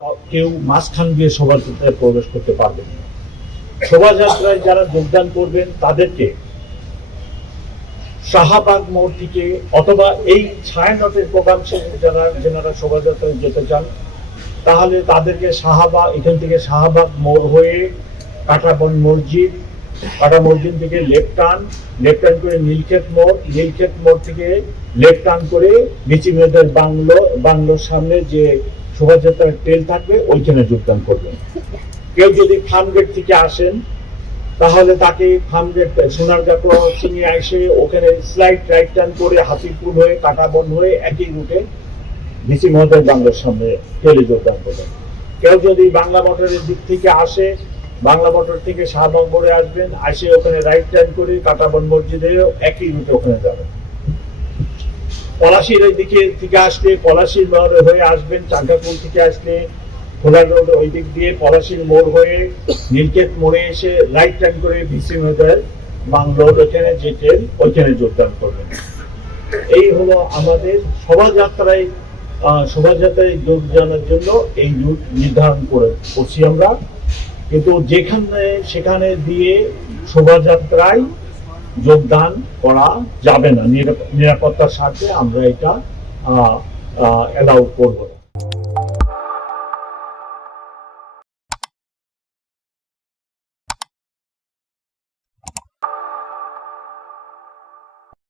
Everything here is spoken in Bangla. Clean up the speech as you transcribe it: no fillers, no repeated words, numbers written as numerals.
কেউ মাঝখান দিয়ে শোভাযাত্রায় প্রবেশ করতে পারবেন না। শোভাযাত্রায় যারা যোগদান করবেন তাদেরকে শাহবাগ মোড় থেকে অথবা এই ছায়ানটের প্রোগ্রাম শেষে যারা শোভাযাত্রায় যেতে চান তাহলে তাদেরকে এখান থেকে শাহবাগ মোড় হয়ে কাঁটাবন মসজিদ থেকে লেফট টার্ন করে নীলক্ষেত মোড় থেকে লেফট টার্ন করে বিচি মেয়েদের বাংলোর সামনে যে শোভাযাত্রার ট্রেল থাকবে ওইখানে যোগদান করবেন। কেউ যদি ফার্মগেট থেকে আসেন তাহলে তাকে ফার্মগেট সোনারগাঁ ক্রসিং এ এসে ওখানে স্লাইড রাইট টার্ন করে হাতিপুর হয়ে কাঁটাবন হয়ে একই রুটে বিচি মেয়েদের বাংলোর সামনে ট্রেলে যোগদান করবেন। কেউ যদি বাংলা মোটরের দিক থেকে আসে বাংলা মোটর থেকে শাহবাগ মোড়ে আসবেন, আসে ওখানে রাইট টার্ন করে কাঁটাবন মসজিদে একই রুটে ওখানে যাবেন। পলাশির ওই দিকে থেকে আসলে পলাশির মোড় হয়ে আসবেন, চাঙ্গাপুর থেকে আসলে খোলা রোড ওই দিক দিয়ে পলাশির মোড় হয়ে নীলক্ষেত মোড়ে এসে রাইট টার্ন করে ভিসি মেয়েদের বাংলোর ওইখানে যে ট্রেন ওইখানে যোগদান করবেন। এই হলো আমাদের শোভাযাত্রায় যোগদানের জন্য এই রুট নির্ধারণ করছি আমরা। কিন্তু সেখানে দিয়ে শোভাযাত্রায় যোগদান করা যাবে না, নিরাপত্তার স্বার্থে আমরা এটা অ্যালাউ করব না।